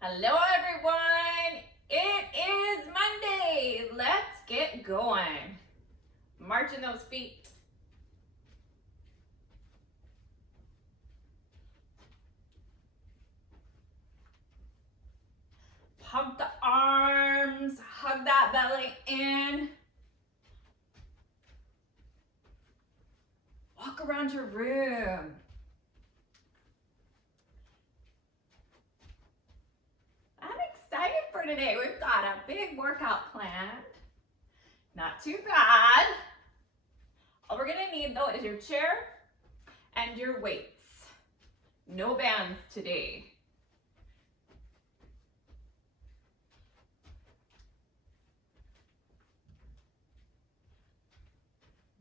Hello everyone, it is Monday. Let's get going. Marching those feet. Pump the arms, hug that belly in. Walk around your room. I'm excited for today. We've got a big workout planned. Not too bad. All we're gonna need though is your chair and your weights. No bands today.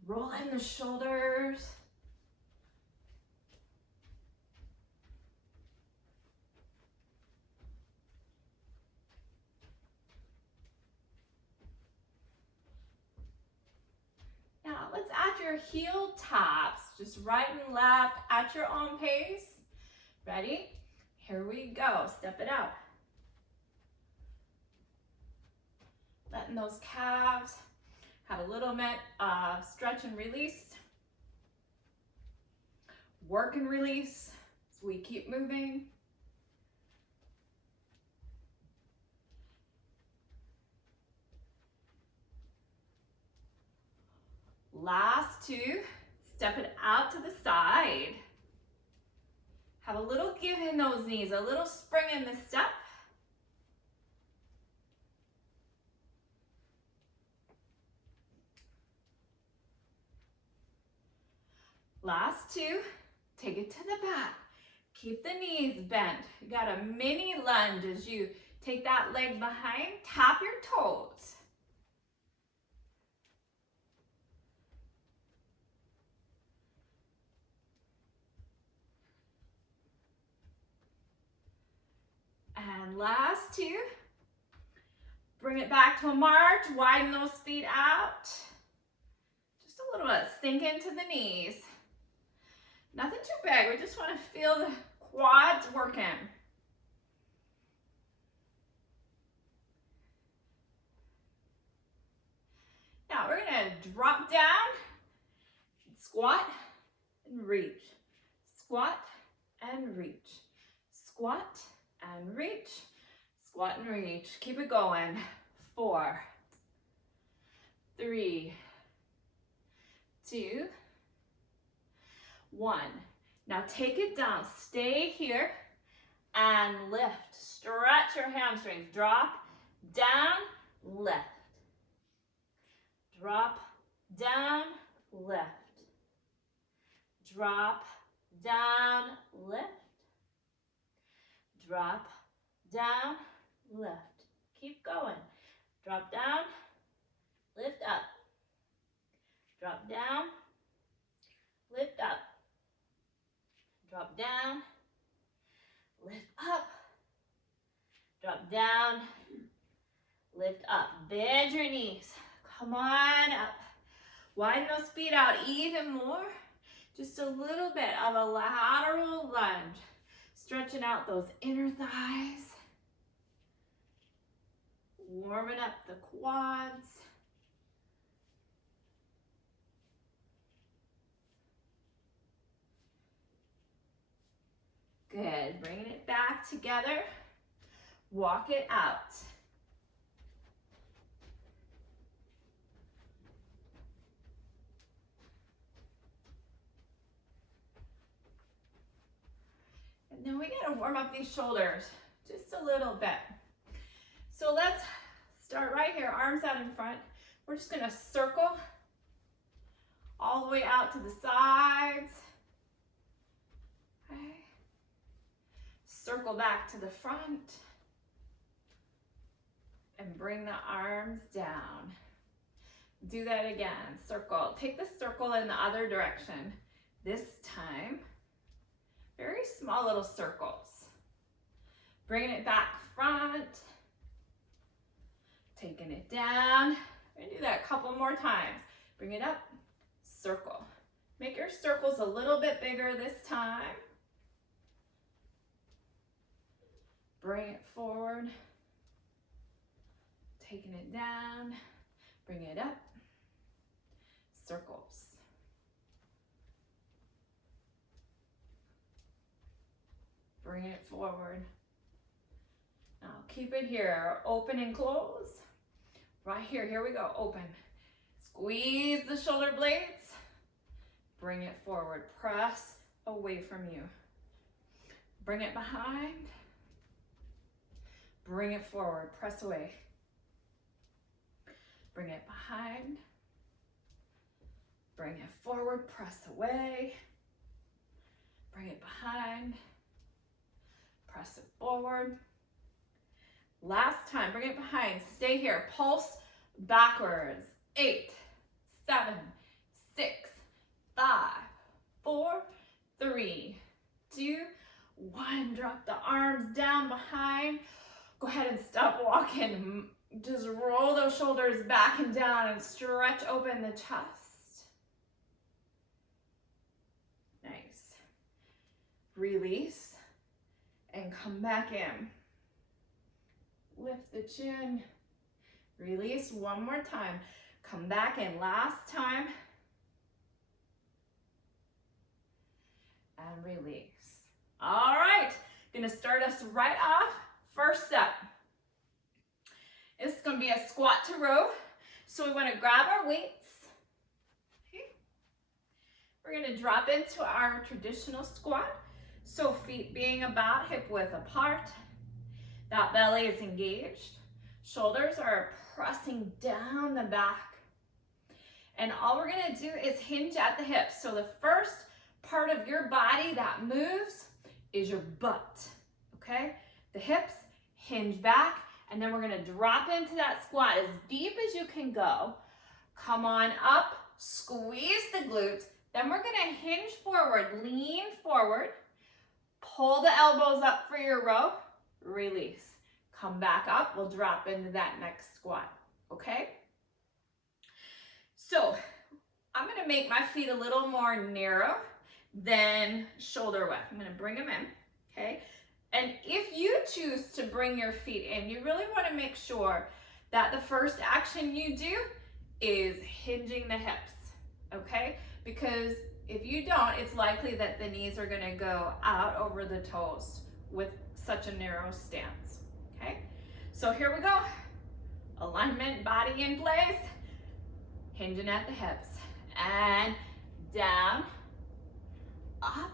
Roll in the shoulders. Now let's add your heel taps, just right and left at your own pace. Ready? Here we go, step it out. Letting those calves have a little bit of stretch and release. Work and release as we keep moving. Last two, step it out to the side. Have a little give in those knees, a little spring in the step. Last two, take it to the back. Keep the knees bent. You got a mini lunge as you take that leg behind, tap your toes. And last two, bring it back to a march, widen those feet out. Just a little bit, sink into the knees. Nothing too big, we just want to feel the quads working. Now we're gonna drop down, squat and reach, squat and reach, squat and reach, squat and reach. Keep it going. 4, 3, 2, 1. Now take it down, stay here and lift. Stretch your hamstrings, drop, down, lift. Drop, down, lift. Drop, down, lift. Drop, down, lift. Keep going. Drop down, lift up. Drop down, lift up. Drop down, lift up. Drop down, lift up. Bend your knees. Come on up. Widen those feet out even more. Just a little bit of a lateral lunge. Stretching out those inner thighs. Warming up the quads. Good. Bringing it back together. Walk it out. And then we gotta warm up these shoulders just a little bit. So let's start right here, arms out in front. We're just gonna circle all the way out to the sides. Okay. Circle back to the front. And bring the arms down. Do that again, circle. Take the circle in the other direction. This time, very small little circles. Bringing it back front. Taking it down. We're gonna do that a couple more times. Bring it up, circle. Make your circles a little bit bigger this time. Bring it forward. Taking it down. Bring it up. Circles. Bring it forward. Now keep it here. Open and close. Right here. Here we go. Open. Squeeze the shoulder blades. Bring it forward. Press away from you. Bring it behind. Bring it forward. Press away. Bring it behind. Bring it forward. Press away. Bring it behind. Press it forward. Last time. Bring it behind. Stay here. Pulse backwards. 8, 7, 6, 5, 4, 3, 2, 1. Drop the arms down behind. Go ahead and stop walking. Just roll those shoulders back and down and stretch open the chest. Nice. Release and come back in. Lift the chin. Release one more time. Come back in. Last time. And release. All right. Gonna start us right off. First step. This is going to be a squat to row. So we want to grab our weights. Okay. We're going to drop into our traditional squat. So feet being about hip width apart. That belly is engaged. Shoulders are pressing down the back. And all we're going to do is hinge at the hips. So the first part of your body that moves is your butt. Okay? The hips hinge back. And then we're going to drop into that squat as deep as you can go. Come on up, squeeze the glutes. Then we're going to hinge forward, lean forward. Pull the elbows up for your row. Release. Come back up. We'll drop into that next squat. Okay? So I'm going to make my feet a little more narrow than shoulder width. I'm going to bring them in. Okay? And if you choose to bring your feet in, you really want to make sure that the first action you do is hinging the hips, okay? Because if you don't, it's likely that the knees are going to go out over the toes with such a narrow stance, okay? So here we go. Alignment, body in place, hinging at the hips, and down, up,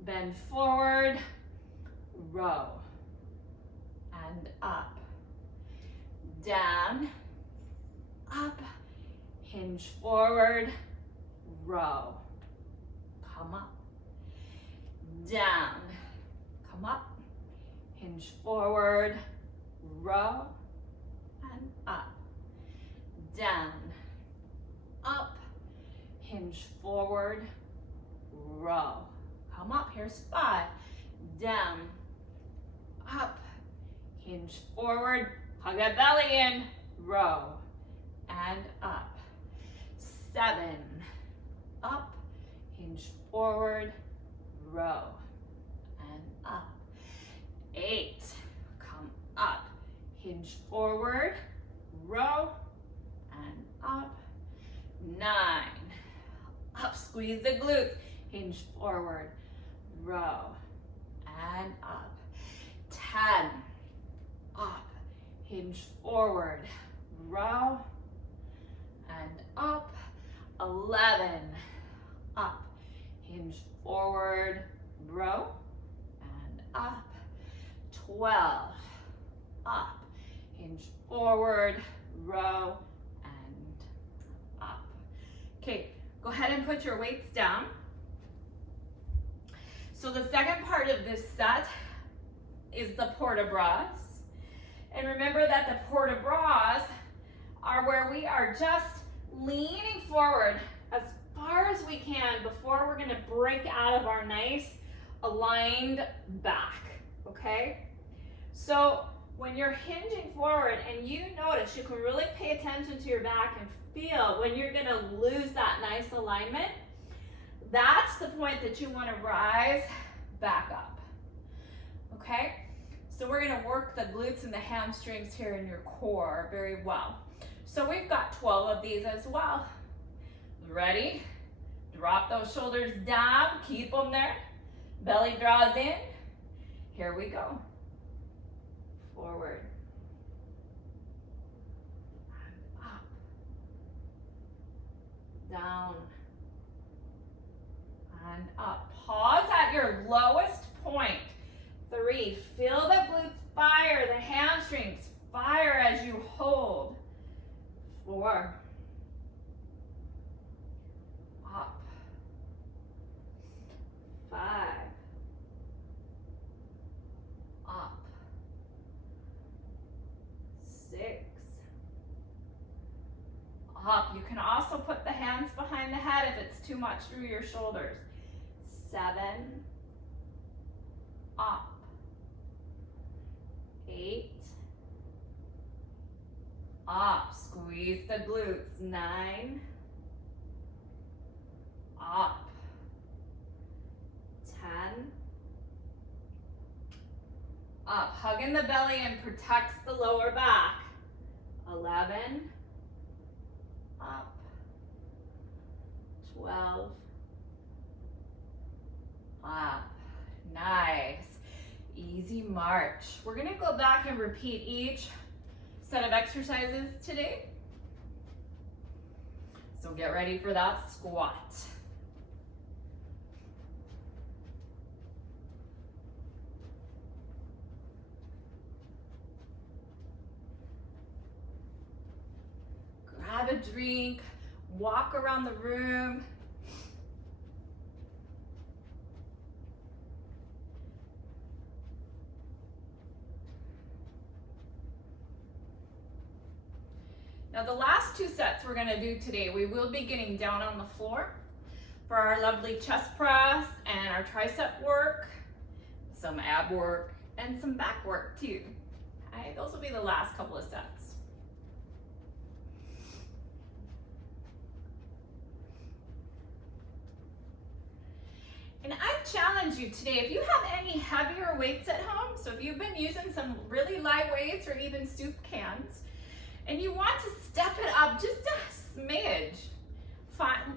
bend forward, row, and up, down, up, hinge forward, row, come up, down, come up, hinge forward, row, and up, down, up, hinge forward, row, come up, here's 5, down, up, hinge forward, hug that belly in, row, and up, 7, up, hinge forward, row, and up, 8, come up, hinge forward, row, and up, 9, up, squeeze the glutes, hinge forward, row, and up, 10, up, hinge forward, row, and up, 11, up, hinge forward, row, and up, 12, up, hinge forward, row, and up. Okay, go ahead and put your weights down. So the second part of this set is the port de bras. And remember that the port de bras are where we are just leaning forward as far as we can before we're going to break out of our nice aligned back, okay? So when you're hinging forward and you notice, you can really pay attention to your back and feel when you're going to lose that nice alignment. That's the point that you want to rise back up, okay? So we're gonna work the glutes and the hamstrings here in your core very well. So we've got 12 of these as well. Ready? Drop those shoulders down, keep them there. Belly draws in. Here we go. Forward. And up. Down. And up. Pause at your lowest point. 3, feel the glutes fire, the hamstrings fire as you hold. 4, up. 5, up. 6, up. You can also put the hands behind the head if it's too much through your shoulders. 7, up. 8, up. Squeeze the glutes. 9, up. 10, up. Hugging the belly and protects the lower back. 11, up. 12, up. Nice. Easy march. We're gonna go back and repeat each set of exercises today. So get ready for that squat. Grab a drink, walk around the room. Now the last 2 sets we're gonna do today, we will be getting down on the floor for our lovely chest press and our tricep work, some ab work, and some back work too. Okay, those will be the last couple of sets. And I challenge you today, if you have any heavier weights at home, so if you've been using some really light weights or even soup cans, and you want to step it up just a smidge,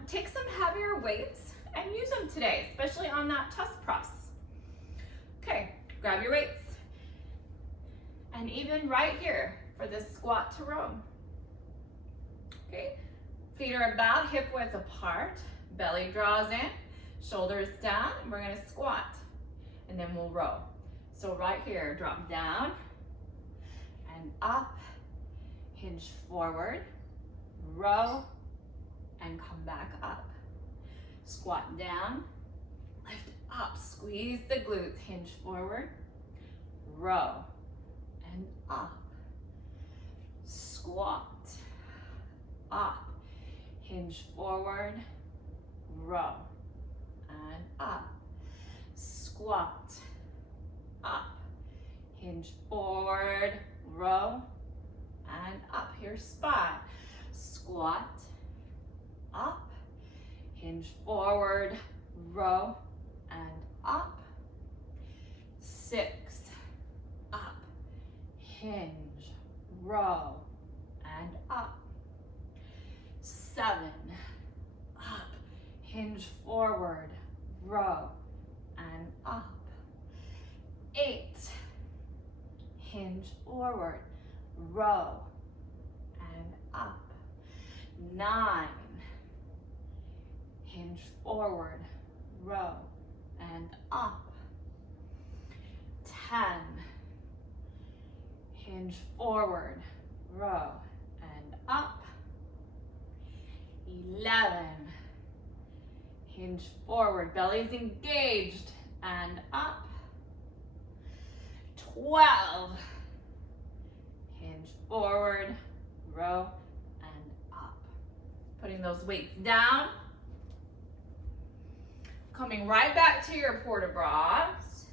take some heavier weights and use them today, especially on that chest press. Okay, grab your weights. And even right here for this squat to row. Okay, feet are about hip width apart, belly draws in, shoulders down, and we're gonna squat. And then we'll row. So right here, drop down and up. Hinge forward, row, and come back up. Squat down, lift up, squeeze the glutes, hinge forward, row, and up. Squat, up, hinge forward, row, and up. Squat, up, hinge forward, row, and up. Here, spot. Squat, up, hinge forward, row, and up. 6, up, hinge, row, and up. 7, up, hinge forward, row, and up. 8, hinge forward, row, and up. 9, hinge forward, row, and up. 10, hinge forward, row, and up. 11, hinge forward, belly's engaged, and up. 12, hinge forward, row, and up. Putting those weights down. Coming right back to your port de bras.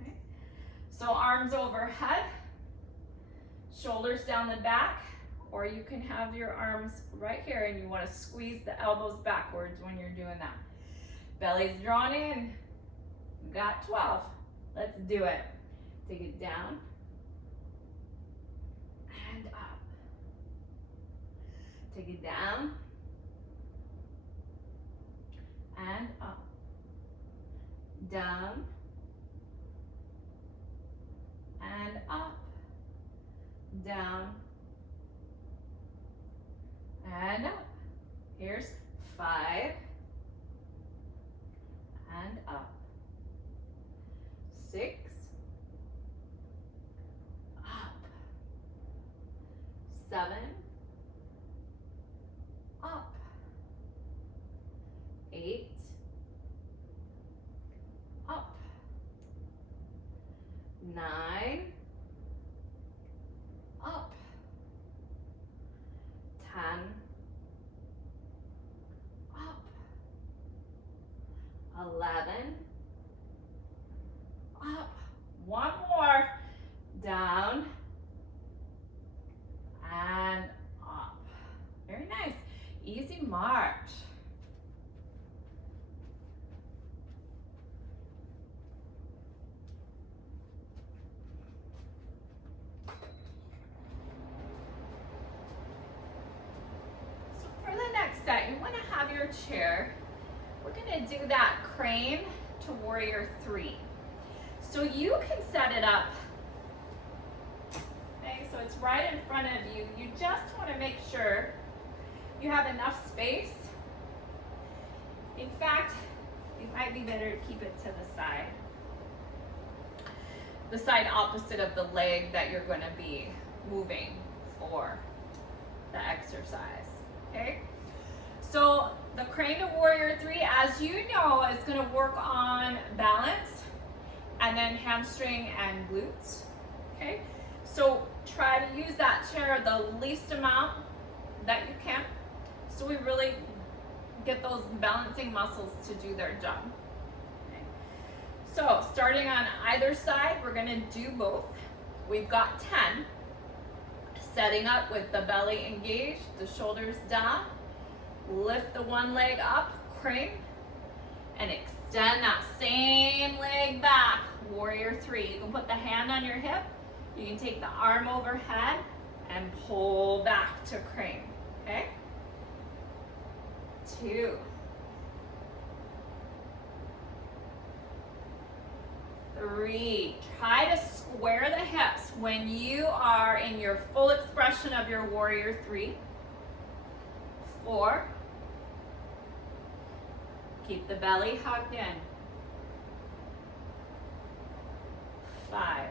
Okay. So arms overhead, shoulders down the back, or you can have your arms right here and you want to squeeze the elbows backwards when you're doing that. Belly's drawn in. We got 12. Let's do it. Take it down and up. Take it down and up. Down and up. Down and up. Here's 5 and up. 6, up. 7, up. 8, up. 9, up. 10, up. 11, up. One more. Down and up. Very nice. Easy march. So for the next set, you want to have your chair. We're going to do that crane to warrior 3. So you can set it up, okay, so it's right in front of you. You just want to make sure you have enough space. In fact, it might be better to keep it to the side opposite of the leg that you're going to be moving for the exercise, okay? So the crane to warrior 3, as you know, is going to work on balance and then hamstring and glutes, okay? So try to use that chair the least amount that you can, so we really get those balancing muscles to do their job. Okay. So starting on either side, we're gonna do both. We've got 10. Setting up with the belly engaged, the shoulders down, lift the one leg up, crane, and extend that same leg back, warrior 3. You can put the hand on your hip, you can take the arm overhead and pull back to crane, okay? 2. 3. Try to square the hips when you are in your full expression of your warrior 3. 4. Keep the belly hugged in. 5.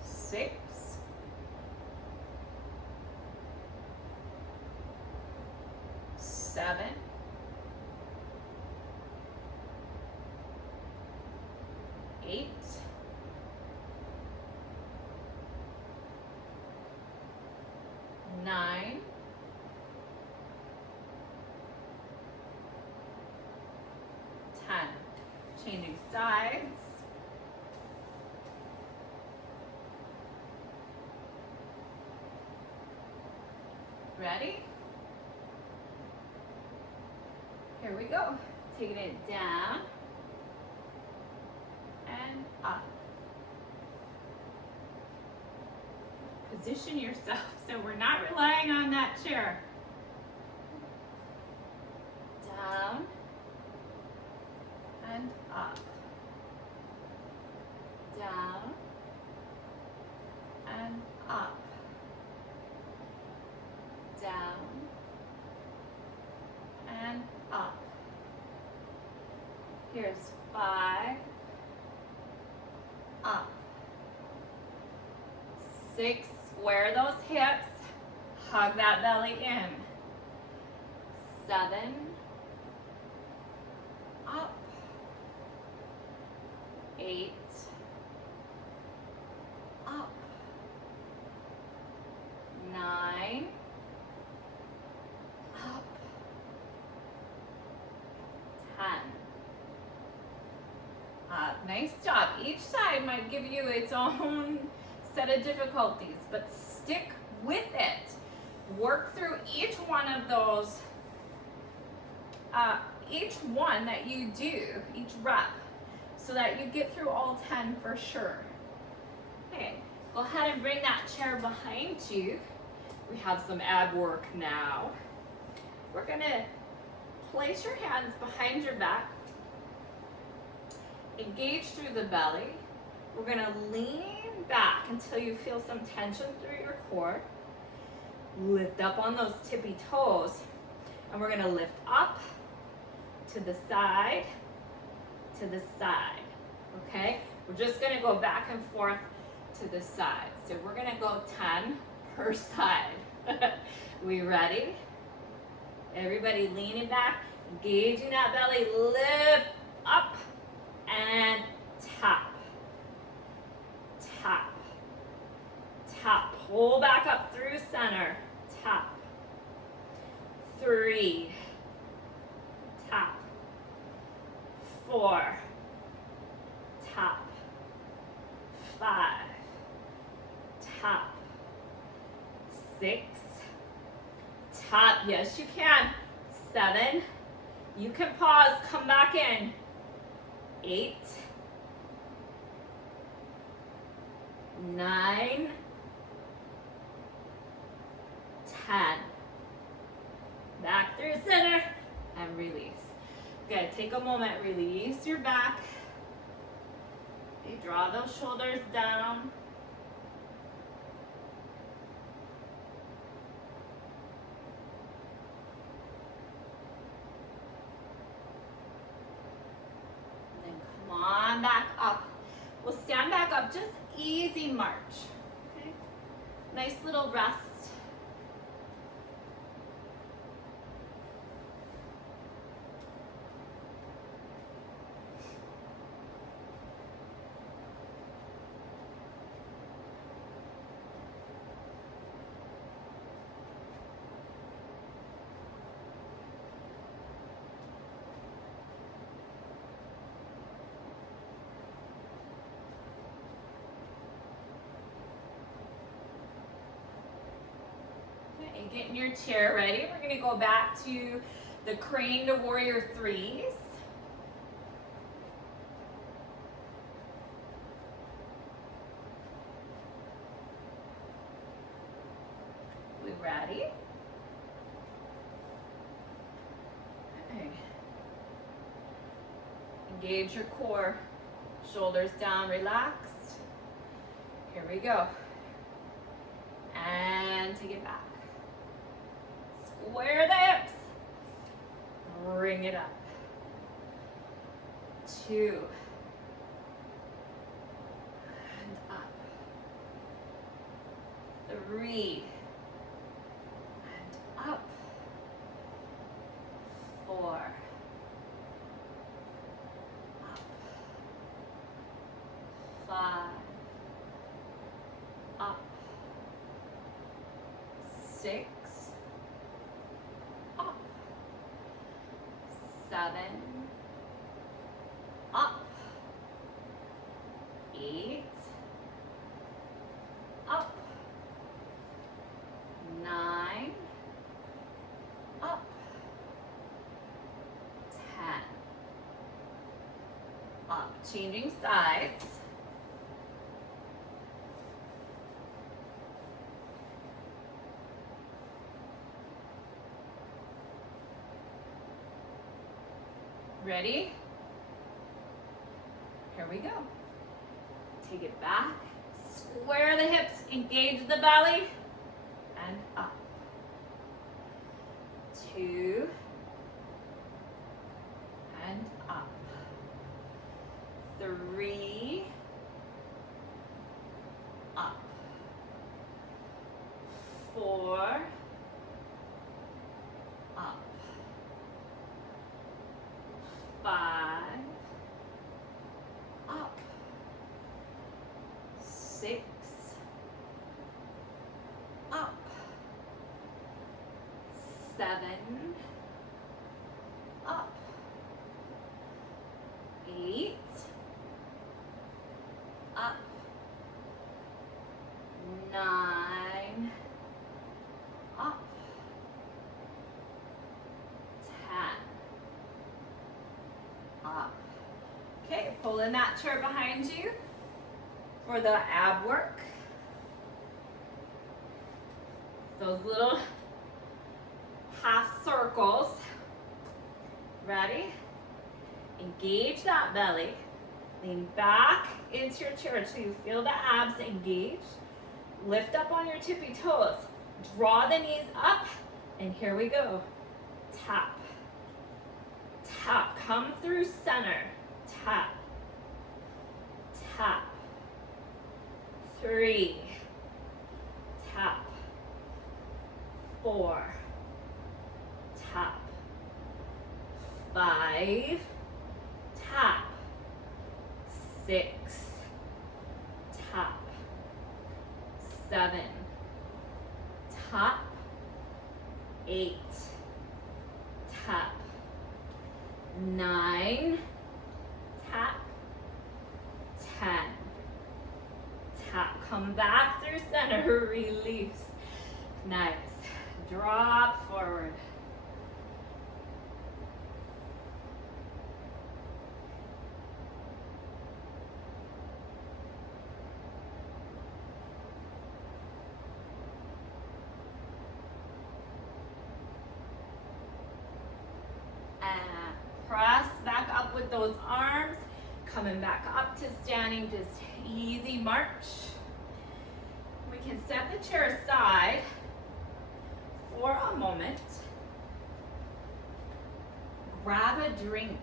6. 7. 8. 9. 10. Changing sides. Ready? Here we go. Taking it down and up. Position yourself so we're not relying on that chair. Down and up. Down and up. Down and up. Here's 5. Up. 6. Square those hips. Hug that belly in. 7. Up. 8. Up. 9. Up. 10. Nice job. Each side might give you its own set of difficulties, but stick with it. Work through each one of those each one that you do, each rep, so that you get through all 10 for sure. Okay, go ahead and bring that chair behind you. We have some ab work now. We're gonna place your hands behind your back, engage through the belly. We're gonna lean back until you feel some tension through your core. Lift up on those tippy toes, and we're gonna lift up to the side, okay? We're just gonna go back and forth to the side. So we're gonna go 10 per side. We ready? Everybody leaning back, engaging that belly, lift up and tap, tap, tap. Pull back up through center, tap. 3, tap. 4, tap. 5, tap. 6, tap. Yes, you can. 7, you can pause, come back in. 8, 9, 10. Back through center and release. Good, take a moment, release your back. Okay, draw those shoulders down. And then come on back up. We'll stand back up, just easy march. Okay? Nice little rest. Get in your chair ready. We're going to go back to the crane to warrior threes. We ready? Okay. Engage your core. Shoulders down, relaxed. Here we go. And take it back. Square the hips. Bring it up. 2. And up. 3. And up. 4. Up. 5. Up. 6. 7, up, 8, up, 9, up, 10, up. Changing sides. Ready? Here we go. Take it back, square the hips, engage the belly, and up. 2, and up. 3, up. 4, up. 5, up. 6, up. 7, up. 8, up. 9, up. 10. up. Okay, pull in that chair behind you for the ab work. Those little half circles. Ready? Engage that belly. Lean back into your chair until you feel the abs engage. Lift up on your tippy toes. Draw the knees up, and here we go. Tap. Tap. Come through center. Tap. Tap. 3. Tap. 4. Tap. 5. Tap. 6. Tap. 7. Tap. 8. Tap. 9. Tap. 10. Tap. Come back through center. Release. Nice. Drop forward. Press back up with those arms, coming back up to standing, just easy march. We can set the chair aside for a moment. Grab a drink.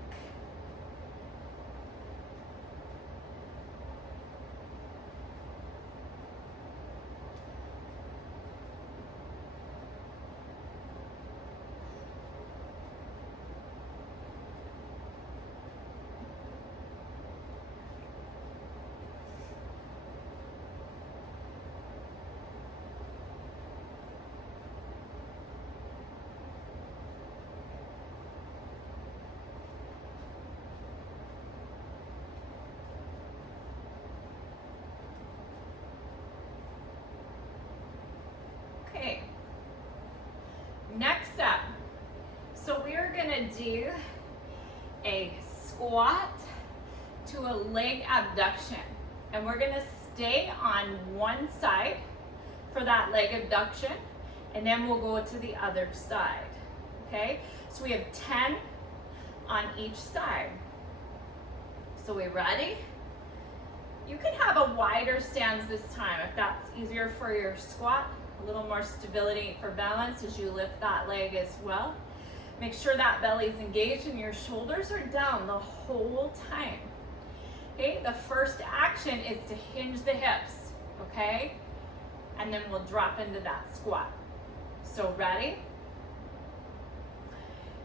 Okay, next up, so we're gonna do a squat to a leg abduction, and we're gonna stay on one side for that leg abduction, and then we'll go to the other side, okay? So we have 10 on each side. So we ready? You can have a wider stance this time if that's easier for your squat. A little more stability for balance as you lift that leg as well. Make sure that belly's engaged and your shoulders are down the whole time. Okay, the first action is to hinge the hips, okay? And then we'll drop into that squat. So ready?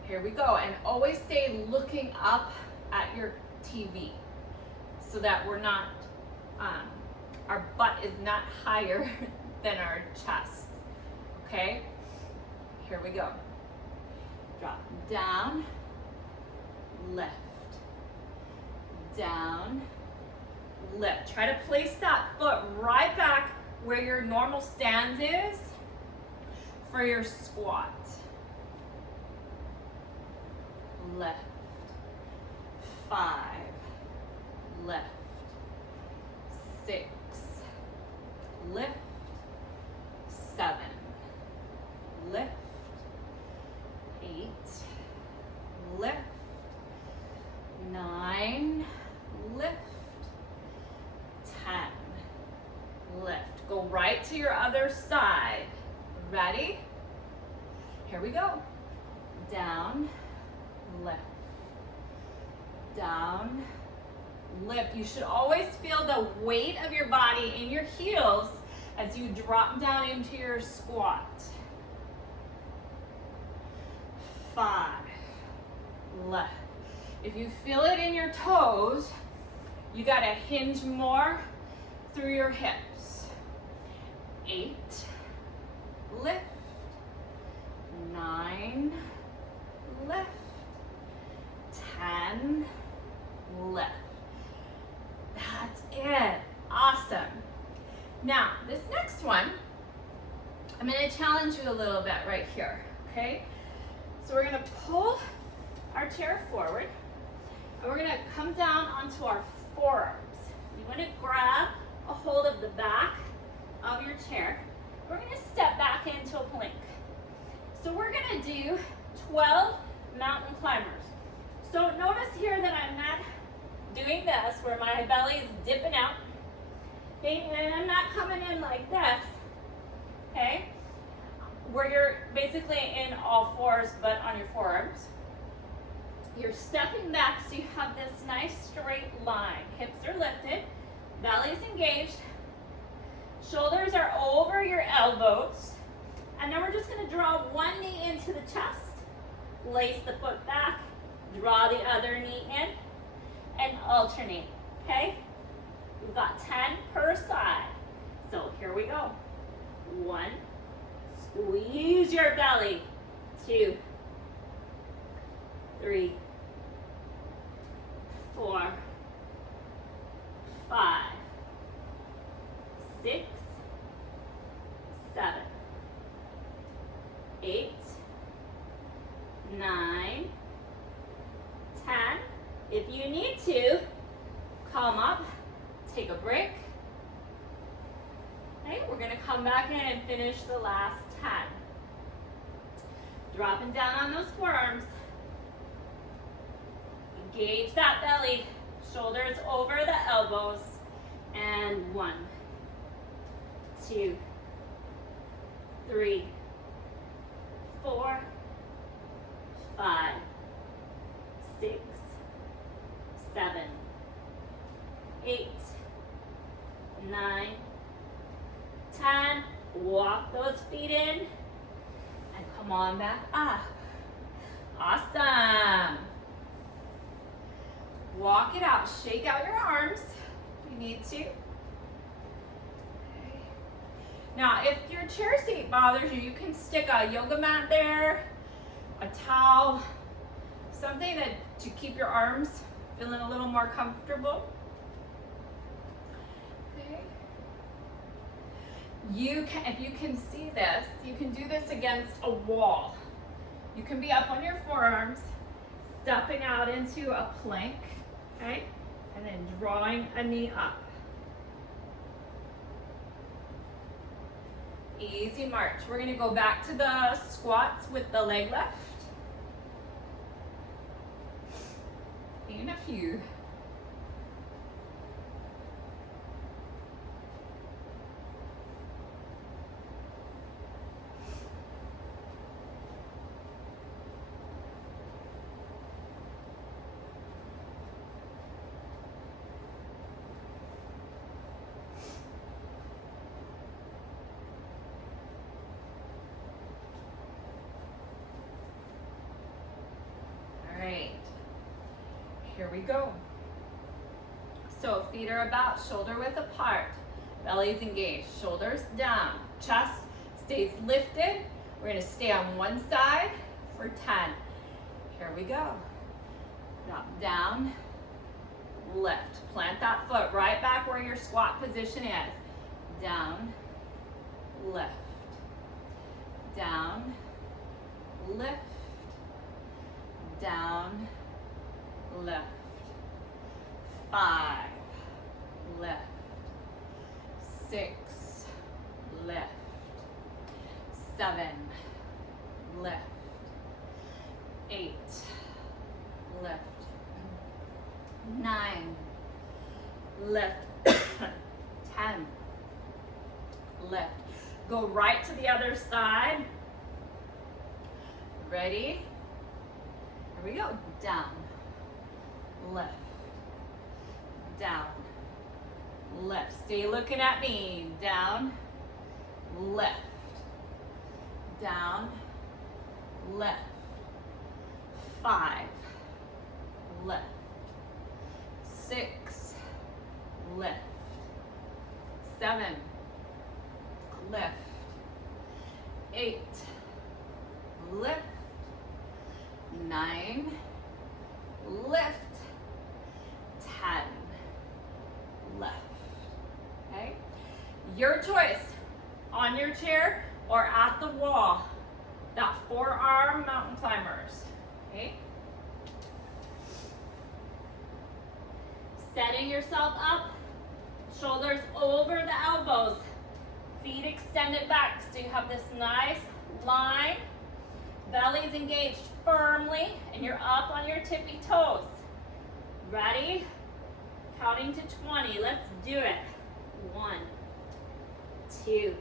Here we go, and always stay looking up at your TV so that we're not, our butt is not higher than our chest, okay? Here we go. Drop down, lift, down, lift. Try to place that foot right back where your normal stance is for your squat. Lift, 5, lift, 6, lift, 7, lift, 8, lift, 9, lift, 10, lift. Go right to your other side. Ready? Here we go. Down, lift, down, lift. You should always feel the weight of your body in your heels as you drop down into your squat. 5, lift. If you feel it in your toes, you gotta hinge more through your hips. 8, lift, 9, lift, 10, lift. That's it. Awesome. Now, this next one, I'm going to challenge you a little bit right here, okay? So we're going to pull our chair forward, and we're we're gonna come down onto our forearms. You wanna grab a hold of the back of your chair. We're gonna step back into a plank. So we're gonna do 12 mountain climbers. So notice here that I'm not doing this where my belly is dipping out. Okay, and I'm not coming in like this, okay? Where you're basically in all fours but on your forearms. You're stepping back so you have this nice straight line. Hips are lifted, belly's engaged, shoulders are over your elbows, and then we're just gonna draw one knee into the chest, lace the foot back, draw the other knee in, and alternate, okay? We've got 10 per side. So here we go. 1, squeeze your belly. 2, 3, 4, 5, 6, 7, 8, 9, 10. If you need to, calm up, take a break. Okay, we're gonna come back in and finish the last 10. Dropping down on those forearms. Engage that belly, shoulders over the elbows. And 1, 2, 3, 4, 5, 6, 7, 8, 9, 10. Walk those feet in and come on back up. Awesome. Walk it out. Shake out your arms if you need to. Okay. Now, if your chair seat bothers you, you can stick a yoga mat there, a towel, something to keep your arms feeling a little more comfortable. Okay. If you can see this, you can do this against a wall. You can be up on your forearms, stepping out into a plank, okay? And then drawing a knee up. Easy march. We're gonna go back to the squats with the leg lift. And a few. Here we go. So feet are about shoulder width apart, belly's engaged, shoulders down, chest stays lifted. We're gonna stay on one side for 10. Here we go. Drop down, lift. Plant that foot right back where your squat position is. Down, lift. Down, lift. Down, lift. 5, lift. 6, lift. 7, lift. 8, lift. 9, lift. 10, lift. Go right to the other side. Ready? Here we go. Down, lift. Down, lift. Stay looking at me. Down, lift. Down, lift. 5, lift. 6, lift. 7, lift. 8, lift. 9, lift. 10, lift. Okay? Your choice, on your chair or at the wall. That forearm mountain climbers. Okay? Setting yourself up, shoulders over the elbows, feet extended back so you have this nice line. Belly's engaged firmly and you're up on your tippy toes. Ready? Counting to 20. Let's do it. 1, 2,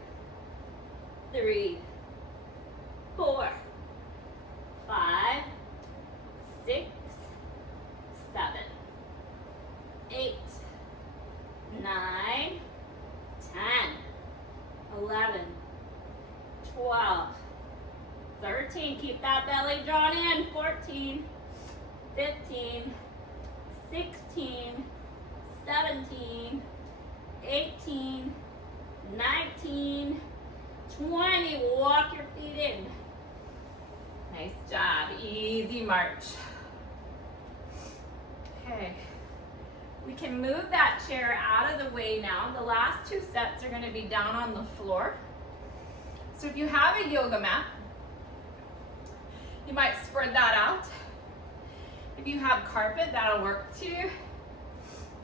3, 4, 5, 6, 7, 8, 9, 10, 11, 12, 13. Keep that belly drawn in. 14, 15, 16, 17, 18, 19, 20. Walk your feet in. Nice job. Easy march. Okay. We can move that chair out of the way now. The last 2 sets are going to be down on the floor. So if you have a yoga mat, you might spread that out. If you have carpet, that'll work too.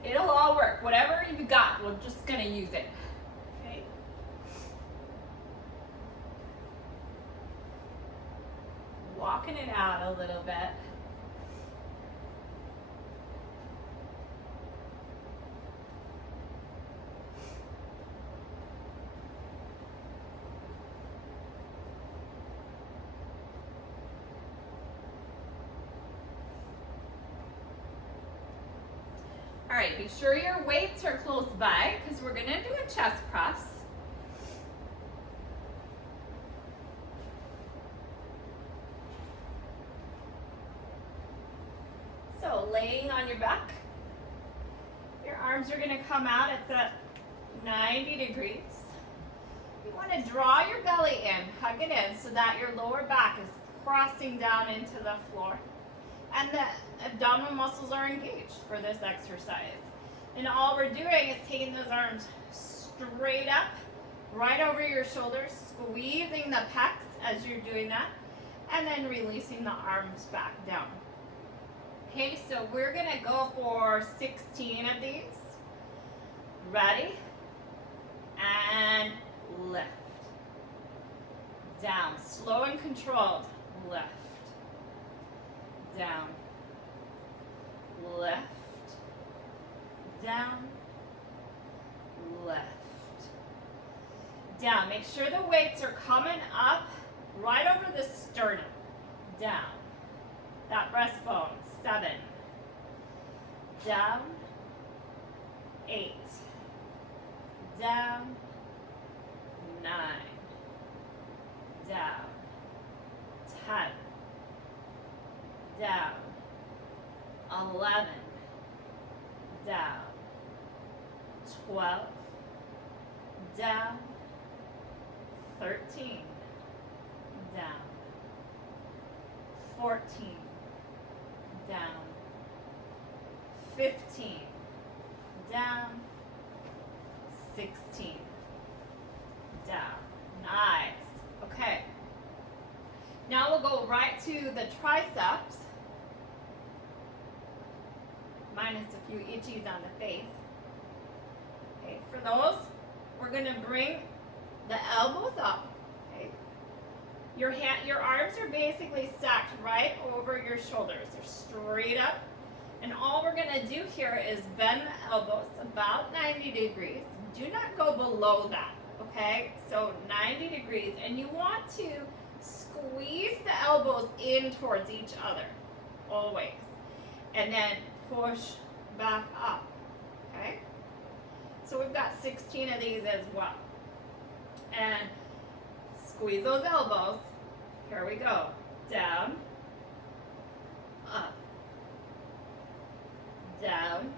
It'll all work. Whatever you've got, we're just going to use it. Okay. Walking it out a little bit. All right, be sure your weights are close by because we're gonna do a chest press. So laying on your back, your arms are gonna come out at the 90 degrees. You wanna draw your belly in, hug it in so that your lower back is crossing down into the floor. And the abdominal muscles are engaged for this exercise. And all we're doing is taking those arms straight up, right over your shoulders, squeezing the pecs as you're doing that, and then releasing the arms back down. Okay, so we're gonna go for 16 of these. Ready? And lift. Down, slow and controlled, lift. Down, lift, down, lift, down. Make sure the weights are coming up right over the sternum, down, that breastbone, 7, down, 8, down, 9, down, 10, down, 11, down, 12, down, 13, down, 14, down, 15, down, 16, down. Nice. Okay. Now we'll go right to the triceps, minus a few itchies on the face. Okay, for those, we're going to bring the elbows up. Okay, your arms are basically stacked right over your shoulders. They're straight up, and all we're going to do here is bend the elbows about 90 degrees. Do not go below that. Okay, so 90 degrees, and you want to squeeze the elbows in towards each other, always. And then push back up, okay? So we've got 16 of these as well. And squeeze those elbows. Here we go. Down, up, down,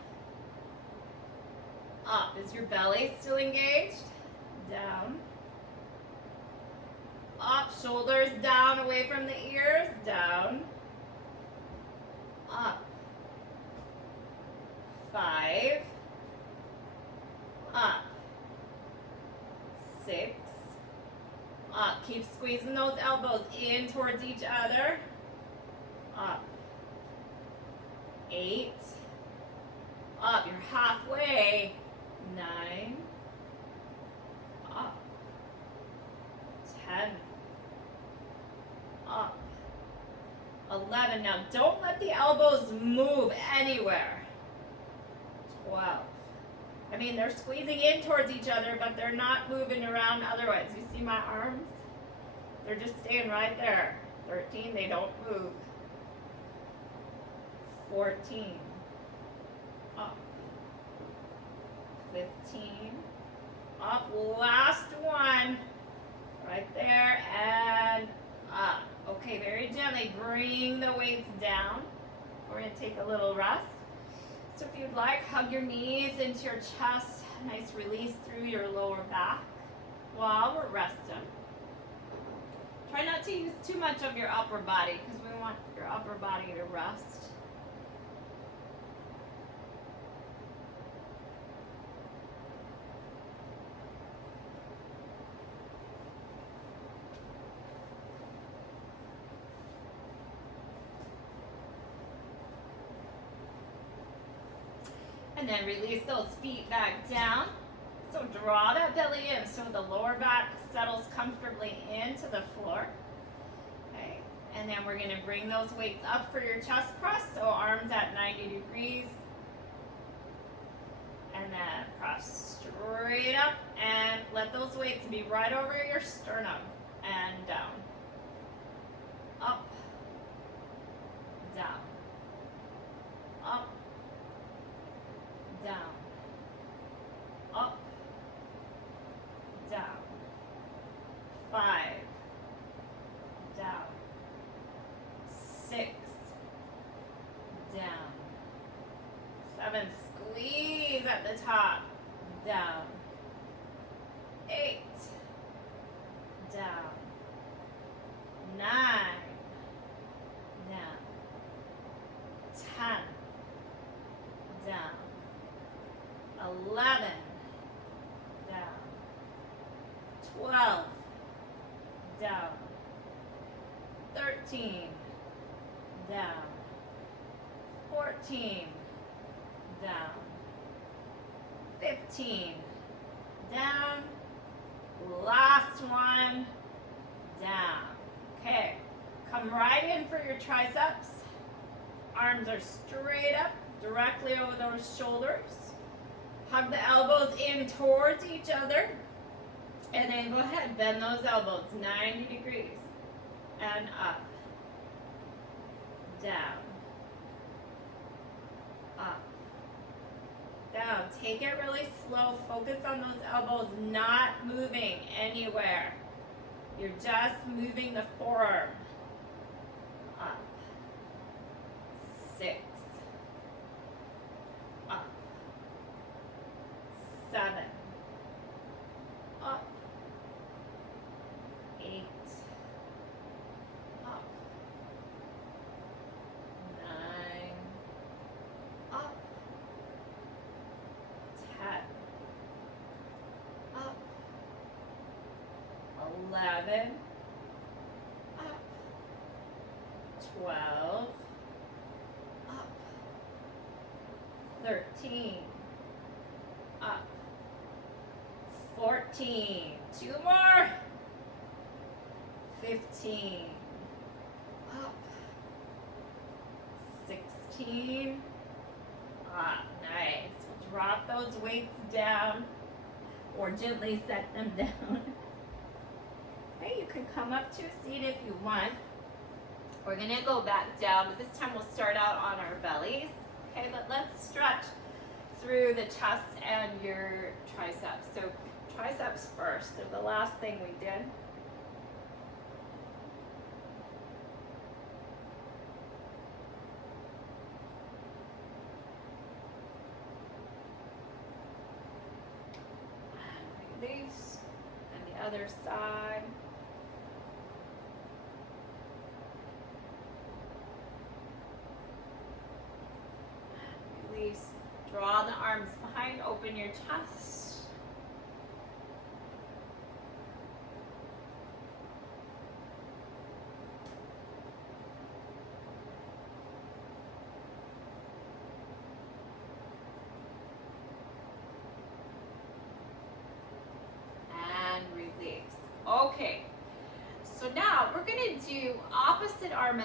up. Is your belly still engaged? Down, up, shoulders down away from the ears, down, up, 5, up, 6, up, keep squeezing those elbows in towards each other, up, 8, up, you're halfway. 9, up, 10, up, 11. Now don't let the elbows move anywhere. 12. I mean, they're squeezing in towards each other, but they're not moving around otherwise. You see my arms? They're just staying right there. 13, they don't move. 14, up. 15, up. Last one, right there, and up. Okay, very gently bring the weights down. We're going to take a little rest. So if you'd like, hug your knees into your chest. Nice release through your lower back while we're resting. Try not to use too much of your upper body because we want your upper body to rest. And then release those feet back down. So draw that belly in so the lower back settles comfortably into the floor. Okay. And then we're going to bring those weights up for your chest press. So arms at 90 degrees. And then press straight up and let those weights be right over your sternum and down. Up, down, up, down, up, down, 5, down, 6, down, 7, squeeze at the top, down, 8, down, 9, down, 10, down, 11, down, 12, down, 13, down, 14, down, 15, down, last one, down. Okay, come right in for your triceps. Arms are straight up, directly over those shoulders. Hug the elbows in towards each other. And then go ahead, bend those elbows 90 degrees. And up, down, up, down. Take it really slow. Focus on those elbows not moving anywhere. You're just moving the forearm. Up, 6, up, 7, up, 8, up, 9, up, 10, up, 11, up, 12, up, 13, up, 14, 2 more, 15, up, 16, nice. Drop those weights down or gently set them down. Okay, you can come up to a seat if you want. We're gonna go back down, but this time we'll start out on our bellies. Okay, but let's stretch through the chest and your triceps. So triceps first, they're the last thing we did. And release, and the other side. Release. Draw the arms behind, open your chest.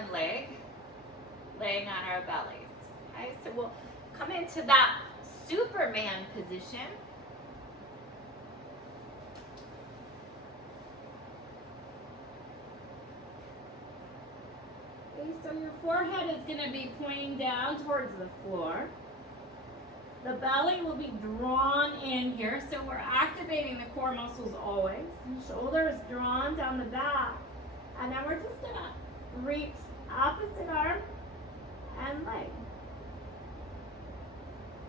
and leg, laying on our bellies. Okay, so we'll come into that Superman position. Okay, so your forehead is going to be pointing down towards the floor. The belly will be drawn in here, so we're activating the core muscles always. Shoulders drawn down the back. And then we're just going to reach opposite arm and leg.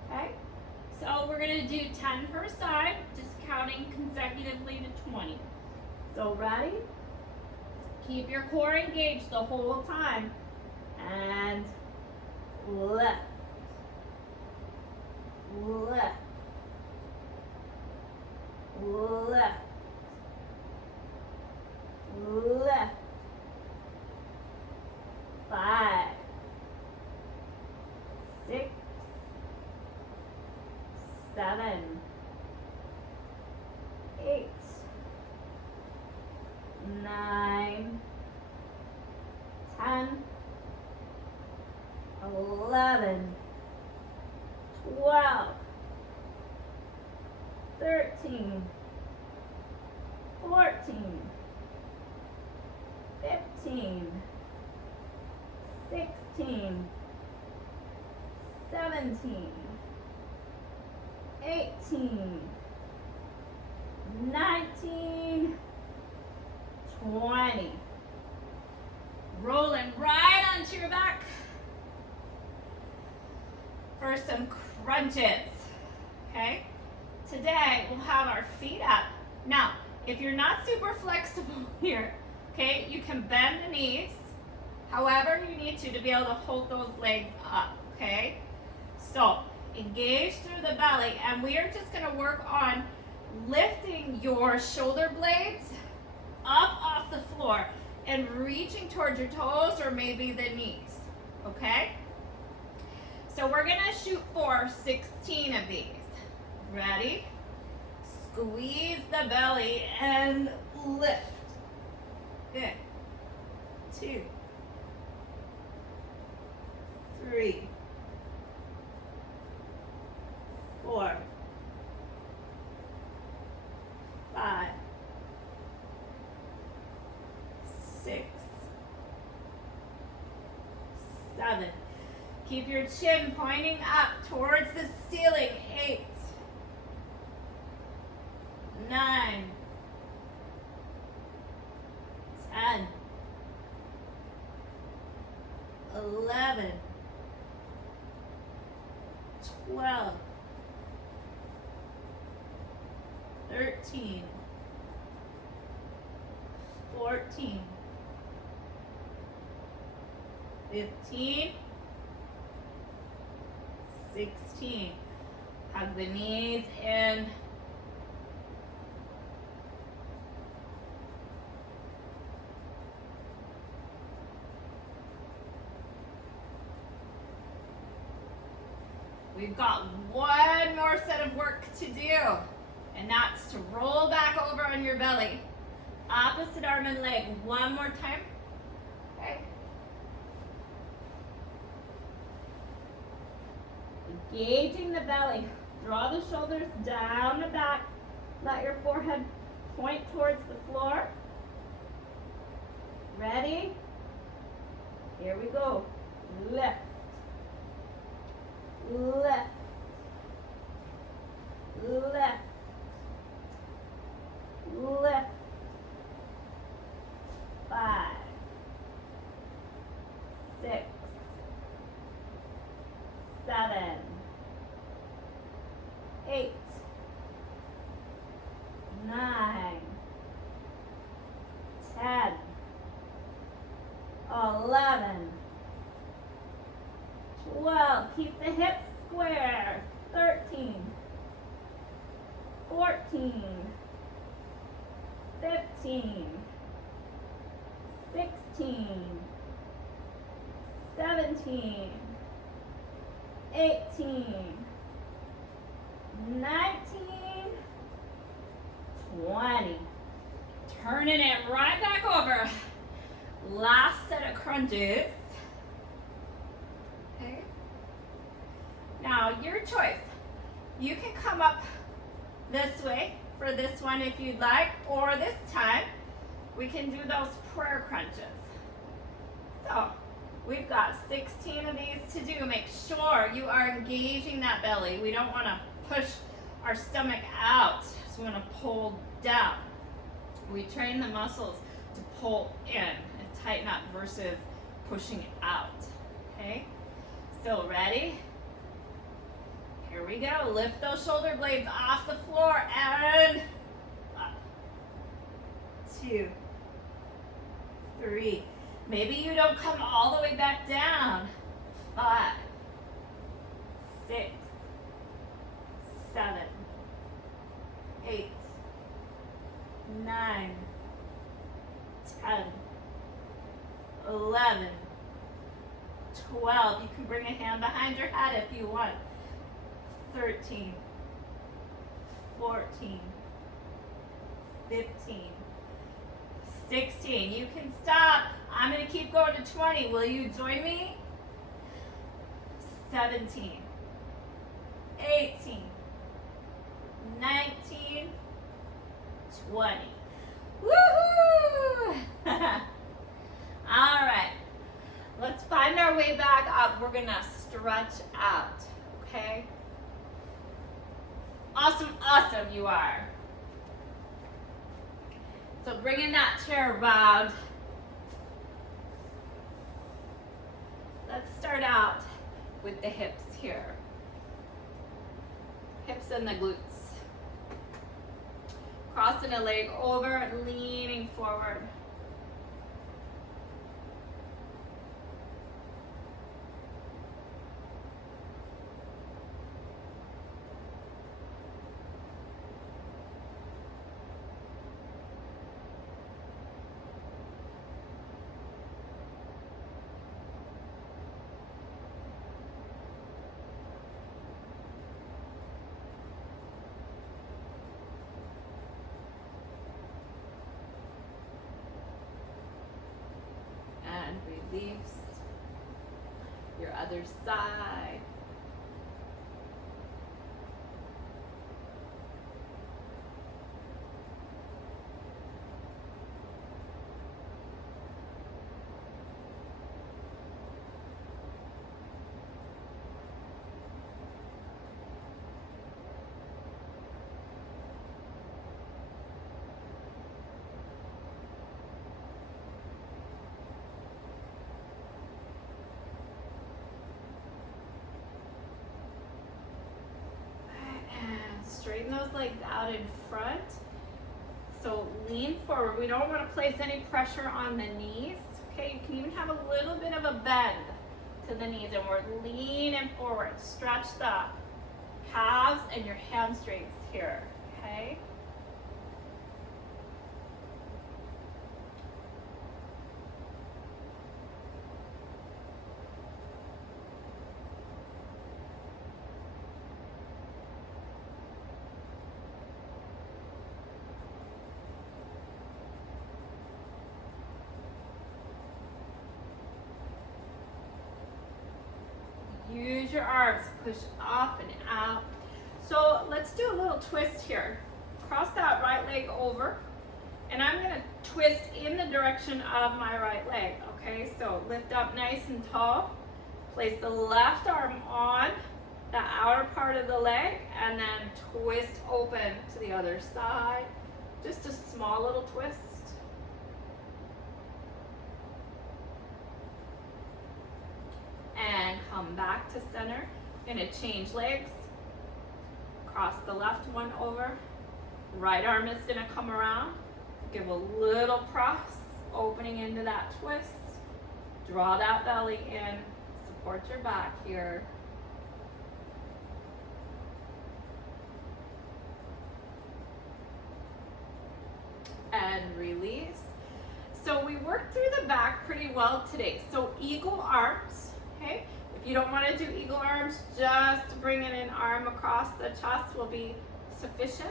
Okay? So we're going to do 10 per side, just counting consecutively to 20. So ready? Keep your core engaged the whole time. And left. Left, left, left, 5, 6, 7, 8, 9, 10, 11, 12, 13, 14, 15, 16, 17, 18, 19, 20. Rolling right onto your back for some crunches, okay? Today, we'll have our feet up. Now, if you're not super flexible here, okay, you can bend the knees however you need to be able to hold those legs up, okay? So, engage through the belly, and we are just gonna work on lifting your shoulder blades up off the floor and reaching towards your toes or maybe the knees, okay? So we're gonna shoot for 16 of these. Ready? Squeeze the belly and lift. Good. 2, 3, 4, 5, 6, 7. Keep your chin pointing up towards the ceiling. 8, 9, 10, 11, 12, 13, 14, 15, 16. Hug the knees in. We've got one more set of work to do, and that's to roll back over on your belly. Opposite arm and leg. One more time. Okay. Engaging the belly. Draw the shoulders down the back. Let your forehead point towards the floor. Ready? Here we go. Lift. Lift. Lift. Lift. 5, 6, 7, 8, 9, 10, 11, 12. Keep the hips square. 13, 14, 15, 16, 17, 18, 19, 20. Turning it right back over. Last set of crunches. Okay. Now, your choice. You can come up this way for this one if you'd like, or this time we can do those prayer crunches. So, we've got 16 of these to do. Make sure you are engaging that belly. We don't want to push our stomach out, so we want to pull down. We train the muscles to pull in and tighten up versus pushing out. Okay? Still ready? Here we go. Lift those shoulder blades off the floor and up. 2, 3. Maybe you don't come all the way back down. 5, 6, 7, 8, 9, 10, 11, 12. You can bring a hand behind your head if you want. 13, 14, 15, 16. You can stop. I'm going to keep going to 20. Will you join me? 17, 18, 19, 20. Woohoo! All right. Let's find our way back up. We're going to stretch out, okay? Awesome, awesome you are. So bringing that chair around. Let's start out with the hips here. Hips and the glutes. Crossing a leg over, leaning forward. Release your other side. Straighten those legs out in front. So lean forward. We don't want to place any pressure on the knees. Okay, you can even have a little bit of a bend to the knees, and we're leaning forward. Stretch the calves and your hamstrings here. Okay. Use your arms, push up and out. So let's do a little twist here. Cross that right leg over, and I'm going to twist in the direction of my right leg. Okay, so lift up nice and tall. Place the left arm on the outer part of the leg, and then twist open to the other side. Just a small little twist. And come back to center. Gonna change legs. Cross the left one over. Right arm is gonna come around. Give a little cross, opening into that twist. Draw that belly in. Support your back here. And release. So we worked through the back pretty well today. So eagle arms. Okay, if you don't want to do eagle arms, just bringing an arm across the chest will be sufficient.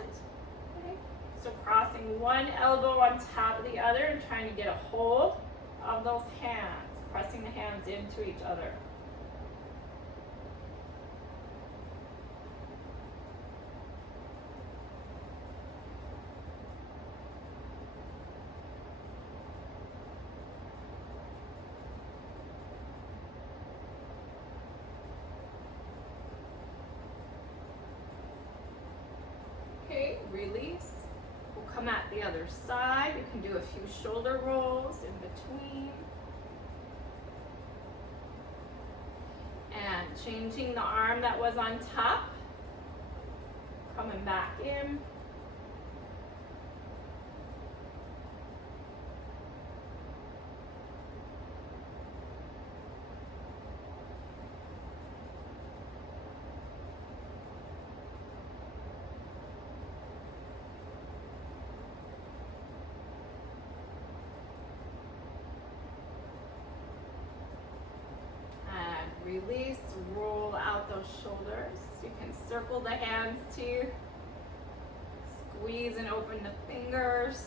Okay, so crossing one elbow on top of the other and trying to get a hold. of those hands, pressing the hands into each other. Okay, release. We'll come at the other side. You can do a few shoulder rolls in between. And changing the arm that was on top. Coming back in. Release, roll out those shoulders. You can circle the hands too. Squeeze and open the fingers.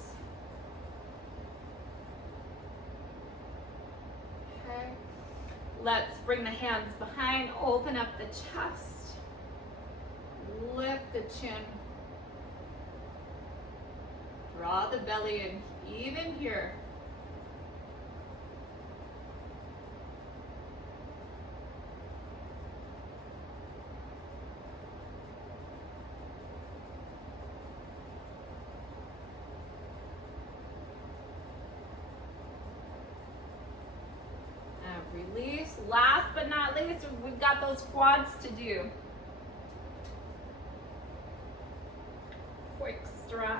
Okay. Let's bring the hands behind, open up the chest. Lift the chin. Draw the belly in, even here. Release. Last but not least, we've got those quads to do. Quick stretch.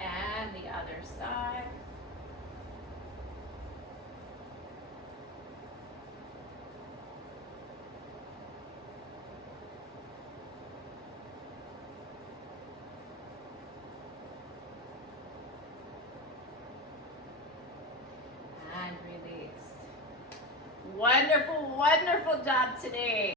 And the other side. Wonderful, wonderful job today.